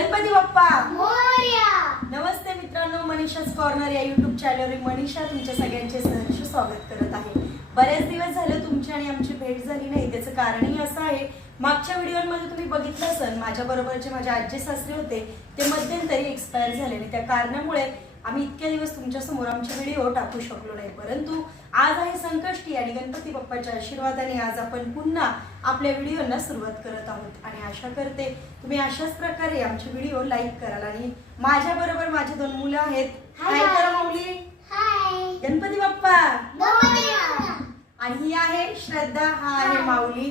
गणपती बाप्पा. मोरया. नमस्ते मित्रांनो मनीषाच कॉर्नर या युट्यूब चॅनलवर मनीषा तुमच्या सगळ्यांचे सहर्ष स्वागत करत आहे. बरेच दिवस झाले तुमची आणि आमची भेट झाली नाही त्याचं कारणही असं आहे. मागच्या व्हिडिओमध्ये तुम्ही बघितलं असेल माझ्या बरोबरचे माझे आजी सासरे होते ते मध्यंतरी एक्सपायर झाले आणि त्या कारणामुळे आम्ही इतक्या दिवस तुमच्यासमोर आमचे व्हिडिओ टाकू शकलो नाही परंतु आज आहे संकष्टी आणि गणपती बाप्पाच्या आशीर्वादाने आज आपण पुन्हा आपल्या व्हिडिओना सुरुवात करत आहोत. आणि आशा करते तुम्ही अशाच प्रकारे आमचे व्हिडिओ लाईक कराल आणि माझ्या बरोबर माझी दोन मुलं आहेत. करा. माऊली. हाय गणपती बाप्पा. आणि ही आहे श्रद्धा हा आहे. माऊली.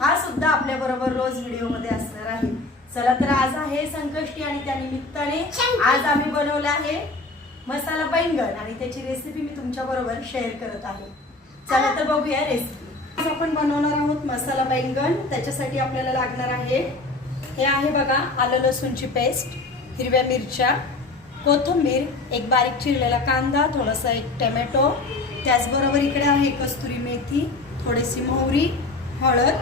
हा सुद्धा आपल्या बरोबर रोज व्हिडिओमध्ये असणार आहे. चला तर आज आहे संकष्टी आणि त्या निमित्ताने. आज आम्ही बनवलं आहे मसाला बैंगन आणि त्याची रेसिपी मी तुमच्या बरोबर शेअर करत आहे. चला तर बघूया रेसिपी आज आपण बनवणार आहोत मसाला बैंगन त्याच्यासाठी आपल्याला लागणार आहे हे आहे बघा आलं लसूणची पेस्ट हिरव्या मिरच्या कोथिंबीर एक बारीक चिरलेला कांदा थोडासा एक टमॅटो त्याचबरोबर इकडे आहे कस्तुरी मेथी थोडीशी मोहरी हळद.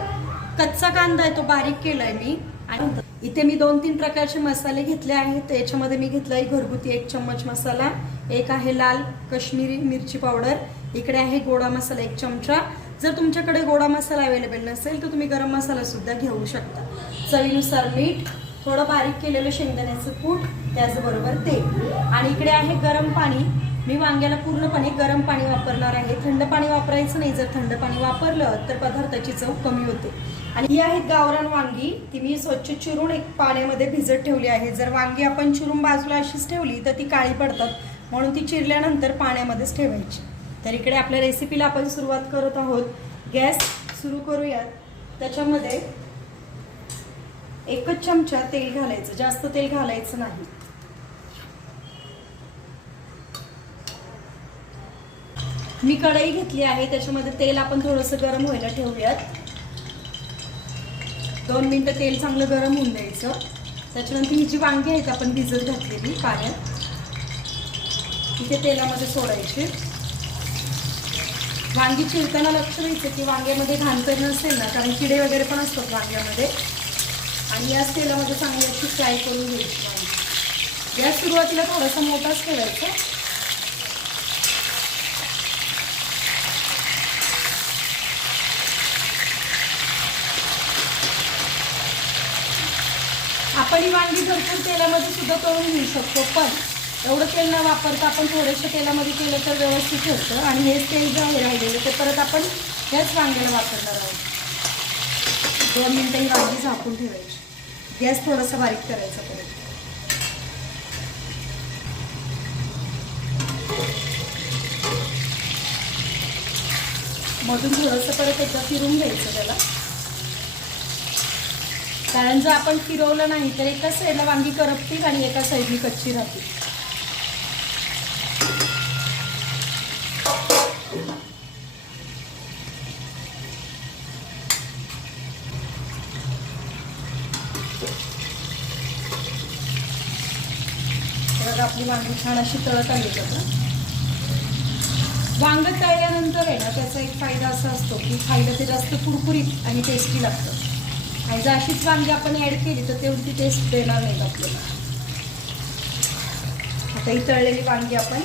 कच्चा कांदा आहे तो बारीक केलाय मी. आणि इथे मी दोन तीन प्रकारचे मसाले घेतले आहेत. याच्यामध्ये मी घेतलाय घरगुती एक चम्मच मसाला एक आहे लाल काश्मीरी मिरची पावडर इकडे आहे गोडा मसाला एक चमचा. जर तुमच्याकडे गोडा मसाला अवेलेबल नसेल तर तुम्ही गरम मसाला सुद्धा घेऊ शकता. चवीनुसार मीठ थोडं बारीक केलेलं शेंगदाण्याचं कूट त्याचबरोबर तेल. आणि इकडे आहे गरम पाणी. मी वांग्याला पूर्णपणे गरम पाणी वापरणार आहे. थंड पाणी वापरायचं नाही. जर थंड पाणी वापरलं तर पदार्थाची चव कमी होते. आणि ही आहेत गावरान वांगी. ती मी स्वच्छ चिरून एक पाण्यामध्ये भिजत ठेवली आहे. जर वांगी आपण चिरून बाजूला अशीच ठेवली तर ती काळी पडतात. म्हणून ती चिरल्यानंतर पाण्यामध्येच ठेवायची. तर इकडे आपल्या रेसिपीला आपण सुरुवात करत आहोत. गॅस सुरू करूयात. त्याच्यामध्ये एकच चमचा तेल घालायचं. जास्त तेल घालायचं नाही. मी कढई घेतली आहे. त्याच्यामध्ये तेल आपण थोडंसं गरम व्हायला ठेवूयात. दोन मिनिटं तेल चांगलं गरम होऊन द्यायचं. त्याच्यानंतर ही जी वांगी आहेत आपण भिजत घातलेली पाण्यात. तिथे तेलामध्ये सोडायची. वांगी चिरताना लक्ष द्यायचं की वांग्यामध्ये घाण तर नसेल ना कारण किडे वगैरे पण असतात वांग्यामध्ये. आणि याच तेलामध्ये चांगली अशी फ्राय करून घ्यायची वांगी. गॅस सुरुवातीला थोडासा मोठाच ठेवायचा. आपण ही वांगी भरपूर तेलामध्ये सुद्धा तळून घेऊ शकतो पण एवढं तेल न वापरता आपण थोडंसं तेलामध्ये केलं तर व्यवस्थित होतं आणि हेच तेल जे आहे राहिलेलं ते परत आपण ह्याच वांग्याला वापरणार आहोत. दोन मिनटं ही वांगी झाकून ठेवायची. गॅस थोडासा बारीक करायचा परत. मधून थोडंसं परत एकदा फिरून घ्यायचं त्याला. कारण जर आपण फिरवलं नाही तर एका साईडला वांगी करपतील आणि एका साईडनी कच्ची राहतील. आपली वांगी छान अशी तळत आली जातं वांग तळल्यानंतर आहे ना त्याचा एक फायदा असा असतो की खायला ते जास्त कुरकुरीत आणि टेस्टी लागतं. आणि जर अशीच वांगी आपण ॲड केली तर तेवढी टेस्ट देणार नाहीत आपल्याला. आता ही तळलेली वांगी आपण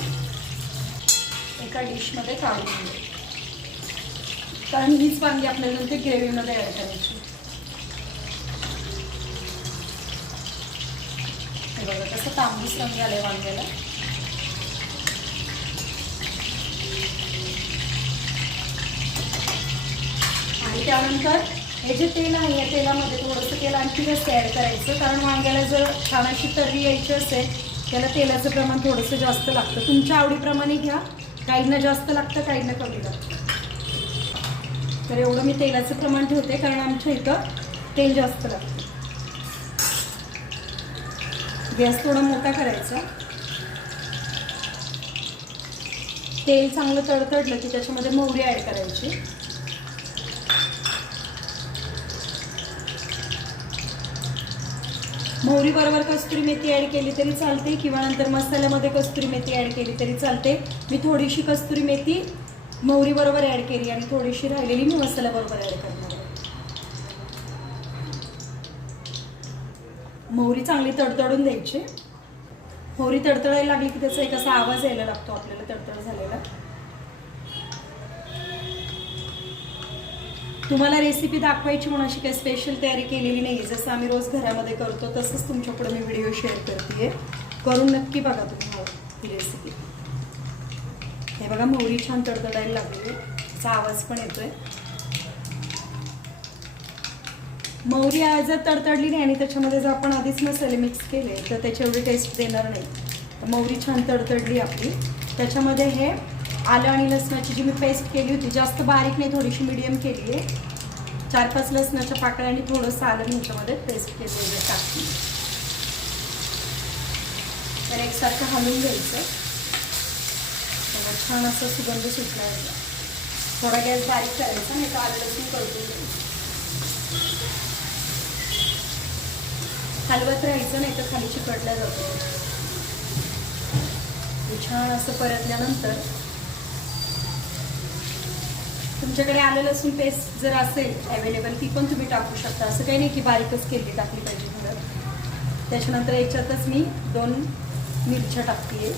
एका डिशमध्ये काढून घेऊ कारण हीच वांगी आपल्याला नंतर ग्रेव्हीमध्ये ॲड करायची. हे बघा कसं तांबूस रंग आले वांग्याला. आणि त्यानंतर हे जे तेल आहे या तेलामध्ये थोडंसं तेल आणखी जास्त ॲड करायचं. कारण वांग्याला जर छान अशी तर्री यायची असेल त्याला तेलाचं प्रमाण थोडंसं जास्त लागतं. तुमच्या आवडीप्रमाणे घ्या. काहींना जास्त लागतं काहींना कमी लागतं. तर एवढं मी तेलाचं प्रमाण ठेवते कारण आमच्या इथं तेल जास्त लागतं. गॅस थोडा मोठा करायचा. तेल चांगलं तडतडलं की त्याच्यामध्ये मोहरी ॲड करायची. मोहरी बरोबर कस्तुरी मेथी ॲड केली तरी चालते किंवा नंतर मसाल्यामध्ये कस्तुरी मेथी ॲड केली तरी चालते. मी थोडीशी कस्तुरी मेथी मोहरी बरोबर ॲड केली आणि थोडीशी राहिलेली मी मसाल्याबरोबर ॲड करणार मोहरी चांगली तडतडून द्यायची. मोहरी तडतडायला लागली की त्याचा एक असा आवाज यायला लागतो आपल्याला तडतड झालेला. तुम्हाला रेसिपी दाखवायची म्हणून अशी काही स्पेशल तयारी केलेली नाही जसं आम्ही रोज घरामध्ये करतो तसंच तुमच्यापुढे मी व्हिडिओ शेअर करते करून नक्की बघा तुम्ही हो, ही रेसिपी हे बघा मोहरी छान तडतडायला लागली त्याचा आवाज पण येतोय. मौरी आज जर तडतडली नाही आणि त्याच्यामध्ये जर आपण आधीच मसाले मिक्स केले तर त्याची एवढी टेस्ट देणार नाही. मौरी छान तडतडली आपली. त्याच्यामध्ये हे आलं आणि लसणाची जी मी पेस्ट केली होती जास्त बारीक नाही थोडीशी मिडियम केली आहे. चार पाच लसणाच्या पाकळ्या आणि थोडंसं आलं मी ह्याच्यामध्ये पेस्ट केलेलं आहे टाकली तर एकसारखं हलवून घ्यायचं. छान असं सुगंध सुटला यायचा थोडा गॅस बारीक करायचा नाही तर आलं लसूण परतून घ्यायचं. हलवत राहायचं नाही तर खाली चिकटल्या जातो. छान असं परतल्यानंतर तुमच्याकडे आलं लसूण पेस्ट जर असेल अवेलेबल ती पण तुम्ही टाकू शकता. असं काही नाही की बारीकच केली टाकली पाहिजे थोडं. त्याच्यानंतर याच्यातच मी दोन मिरच्या टाकते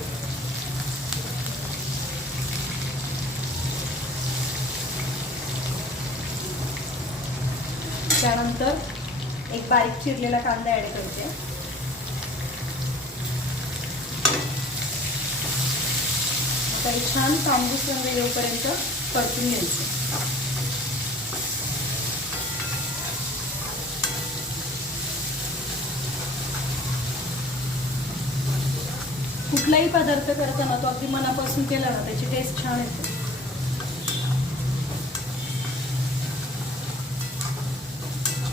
त्यानंतर एक बारीक चिरलेला कांदा ॲड करते. छान तांबूस रंग येऊपर्यंत परतून घ्यायचं. कुठलाही पदार्थ करताना तो अगदी मनापासून केला ना त्याची टेस्ट छान येते.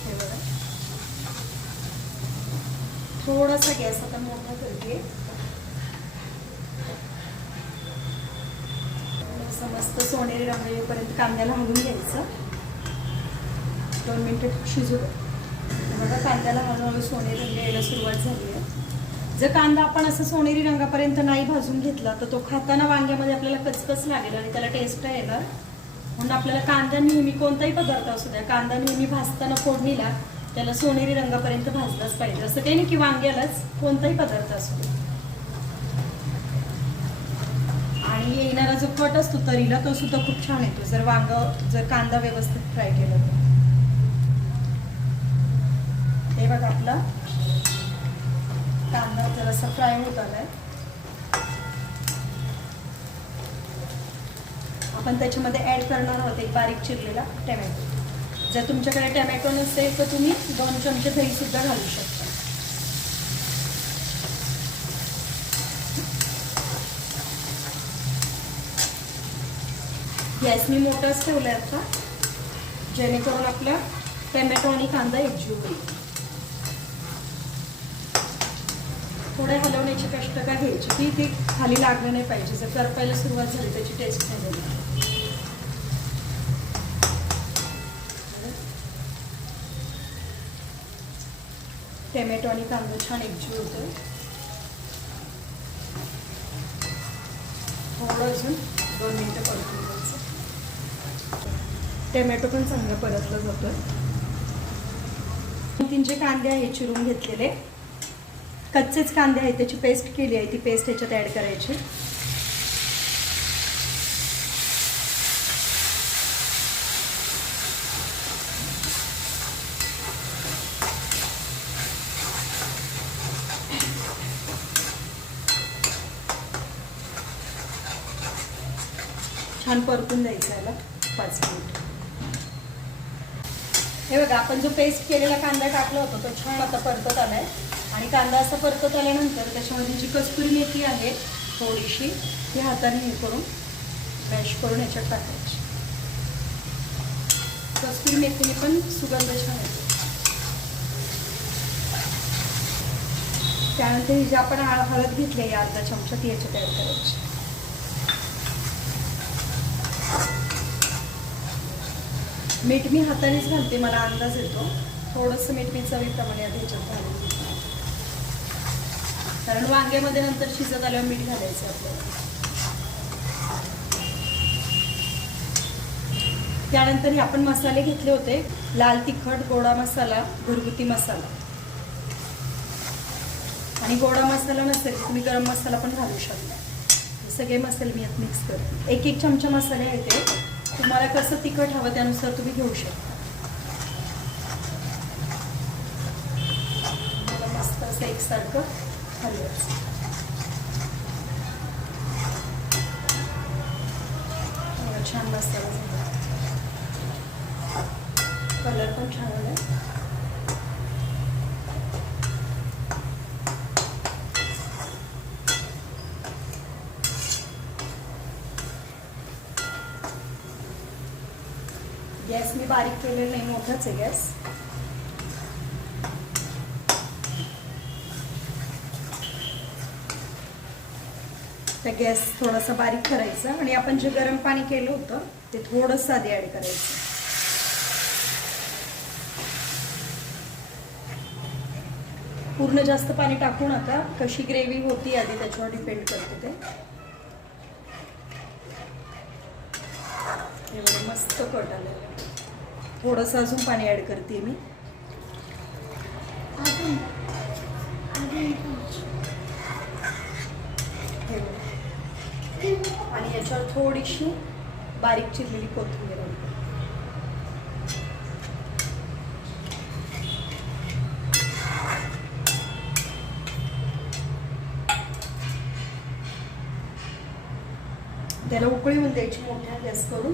हे बघा. थोडासा गॅस आता मोठा करते. असं मस्त सोनेरी रंग येईपर्यंत कांद्याला हलवून घ्यायचं. दोन मिनिटं शिजू बघा कांद्याला हळूहळू सोनेरी रंग यायला सुरुवात झाली आहे. जर कांदा आपण असं सोनेरी रंगापर्यंत नाही भाजून घेतला तर तो खाताना वांग्यामध्ये आपल्याला कचकच लागेल आणि त्याला टेस्ट येणार म्हणून आपल्याला कांदा नेहमी कोणताही पदार्थ असू द्या कांदा नेहमी भाजताना फोडणीला त्याला सोनेरी रंगापर्यंत भाजलाच पाहिजे. असं काही नाही की वांग्यालाच कोणताही पदार्थ असू दे आणि येणारा जो कट असतो तरीला तो सुद्धा खूप छान येतो जर वांग जर कांदा व्यवस्थित फ्राय केला तर. हे बघा आपला कांदा जरासा फ्राय होत आलाय. आपण त्याच्यामध्ये ऍड करणार आहोत एक बारीक चिरलेला टॅमॅटो जर तुमच्याकडे टॅमॅटो नसेल तर तुम्ही दोन चमचे दही सुद्धा घालू शकता. गॅस मी मोठाच ठेवलाय आता. जेणेकरून आपला टॅमॅटो आणि कांदा एकजीव होईल. थोडे हलवण्याची कष्ट का घ्यायची? की ती खाली लागलं नाही पाहिजे. जर करपायला सुरुवात झाली त्याची टेस्ट नाही झाली. टोमॅटो आणि कांदा छान एकजीव होतो थोडं अजून दोन मिनटं परतून टेमॅटो पण चांगला परतला जातं तीन जे कांदे आहेत चिरून घेतलेले. कच्चेच कांदे आहेत त्याची पेस्ट केली आहे ती पेस्ट याच्यात ॲड करायची. छान परतून द्यायचं याला पाच मिनिट हे बघा आपण जो पेस्ट केलेला कांदा टाकला होता तो छान आता परतत आलाय. आणि कांदा असा परतत आल्यानंतर त्याच्यामध्ये जी कस्तुरी मेथी आहे थोडीशी ती हाताने हे करून मॅश करून याच्यात टाकायची. कस्तुरी मेथीने पण सुगंध छान येतो. त्यानंतर ही जी आपण हळद घेतली आहे अर्धा चमचा ती याच्यात तयार करायची. मीठ मी हातानेच घालते मला अंदाज येतो. थोडंसं मीठ मी चवीप्रमाणे आधी ह्याच्यात घालून. कारण वांग्यामध्ये नंतर शिजत आल्यावर मीठ घालायचं आपल्याला त्यानंतर हे आपण मसाले घेतले होते. लाल तिखट गोडा मसाला घरगुती मसाला. आणि गोडा मसाला नसेल तुम्ही गरम मसाला पण घालू शकता. सगळे मसाले मी यात मिक्स करते एक एक चमचा मसाले आहे ते तुम्हाला कसं तिखट हवं त्यानुसार तुम्ही घेऊ शकता. मस्त असं एकसारखं हलवायचं छान मसाला झाला कलर पण छान आहे. गॅस मी बारीक केलेला नाही मोठाच आहे गॅस. तर गॅस थोडासा बारीक करायचा आणि आपण जे गरम पाणी केलं होतं ते थोडंसं आधी ॲड करायचं. पूर्ण जास्त पाणी टाकू नका कशी ग्रेव्ही होती आधी त्याच्यावर डिपेंड करते ते. मस्त कट आलेलं थोडंसं अजून पाणी ॲड करते मी अजून अजून हे बघा. आणि याच्यावर थोडीशी बारीक चिरलेली कोथिंबीर त्याला उकळी म्हणून द्यायची मोठ्या गॅस करून.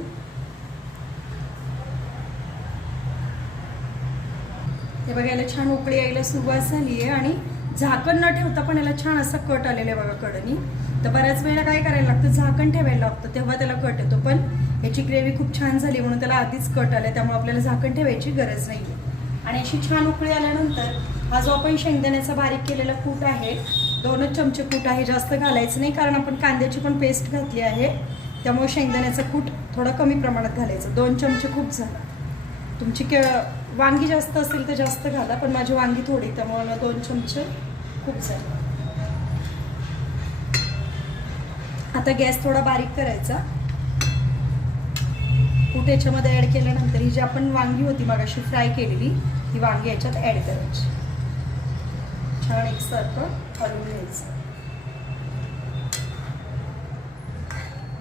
हे बघायला छान उकळी यायला सुरुवात झाली आहे आणि झाकण न ठेवता पण याला छान असं कट आलेला आहे बघा कडनी. तर बऱ्याच वेळेला काय करायला लागतं? झाकण ठेवायला लागतं. तेव्हा त्याला कट येतो. पण याची ग्रेव्ही खूप छान झाली म्हणून त्याला आधीच कट आले त्यामुळे आपल्याला झाकण ठेवायची गरज नाही आणि अशी छान उकळी आल्यानंतर हा जो आपण शेंगदाण्याचा बारीक केलेला कूट आहे दोनच चमचे कूट आहे जास्त घालायचं नाही कारण आपण कांद्याची पण पेस्ट घातली आहे. त्यामुळे शेंगदाण्याचा कूट थोडं कमी प्रमाणात घालायचं. दोन चमचे खूप झाला. तुमची के वांगी जास्त असेल तर जास्त घाला पण माझी वांगी थोडी त्यामुळे मला दोन चमचे खूप झाले. आता गॅस थोडा बारीक करायचा. कुठे याच्यामध्ये ॲड केल्यानंतर ही जी आपण वांगी होती मगाशी फ्राय केलेली ही वांगी याच्यात ॲड करायची. छान एकसारखं हलवून घ्यायचं.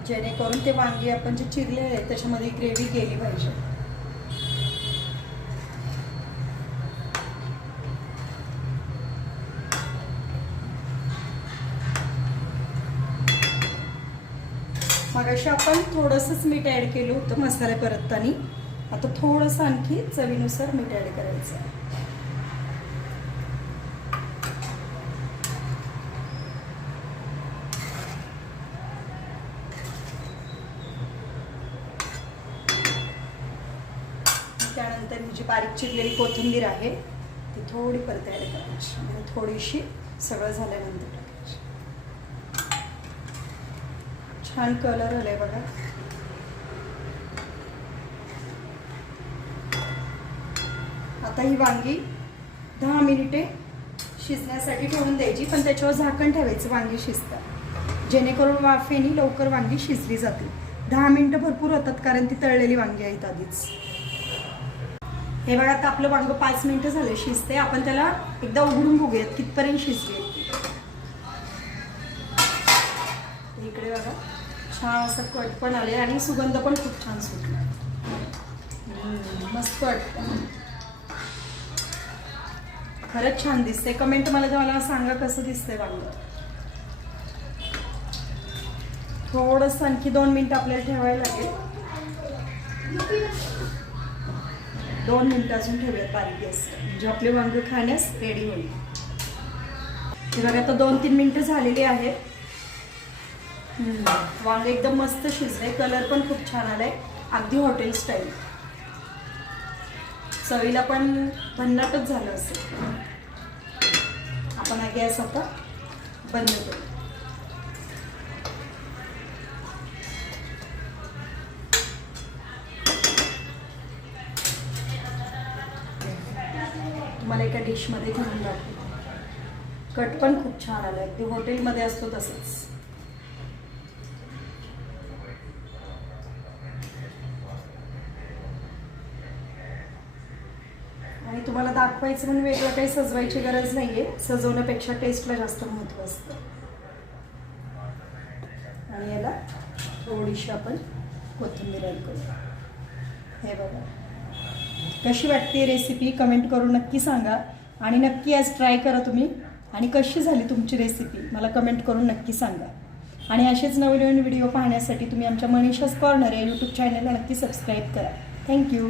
जेणेकरून ते वांगी आपण जे चिरले आहेत त्याच्यामध्ये ग्रेव्ही गेली पाहिजे. मगाशी आपण थोडंसंच मीठ ॲड केलं होतं मसाले परतताना. आता थोडंसं आणखी चवीनुसार मीठ ॲड करायचं. त्यानंतर मी जी बारीक चिरलेली कोथिंबीर आहे ती थोडी परत ॲड करायची. म्हणजे थोडीशी सगळं झाल्यानंतर टाकायची छान कलर आलाय बघा. आता ही वांगी दहा मिनिटे शिजण्यासाठी ठेवून द्यायची पण त्याच्यावर झाकण ठेवायचं वांगी शिजतात जेणेकरून वाफेनी लवकर वांगी शिजली जातील. दहा मिनिटं भरपूर होतात कारण ती तळलेली वांगी आहेत आधीच. हे बघा आता आपलं वांग पाच मिनिटं झालं शिजते आपण त्याला एकदा उघडून बघूयात कितपर्यंत शिजले छान असं कट पण आले आणि सुगंध पण खूप छान सुटला. मस्त वाटतं खरंच छान दिसते कमेंट मला तर मला सांगा कसं दिसतंय वांग थोडंसं आणखी दोन मिनिटं आपल्याला ठेवायला लागेल. दोन मिनिटं अजून ठेवूयात बारीक गॅस. म्हणजे आपले वांग खाण्यास रेडी होईल. बघा आता दोन तीन मिनिटं झालेली आहेत. वांग एकदम मस्त शिजले कलर पण खूप छान आलाय. अगदी हॉटेल स्टाईल चवीला पण भन्नाटच झालं असेल. आपण हा गॅस आता बंद करू. तुम्हाला एका डिशमध्ये घेऊन जाते कट पण खूप छान आलं अगदी हॉटेलमध्ये असतो तसंच आणि तुम्हाला दाखव दाखवायचं म्हणून वेगळं काही सजवायची गरज नाहीये. सजवण्यापेक्षा टेस्टला जास्त महत्त्व असतं. आणि याला थोडीशी आपण कोथिंबीर ॲड करू. हे बघा. कशी वाटते रेसिपी कमेंट करून नक्की सांगा. आणि नक्की आज ट्राय करा तुम्ही. आणि कशी झाली तुमची रेसिपी मला कमेंट करून नक्की सांगा. आणि असेच नवीन नवीन व्हिडिओ पाहण्यासाठी तुम्ही आमच्या मनीषाच कॉर्नर या यूट्यूब चॅनलला नक्की सबस्क्राईब करा. थँक्यू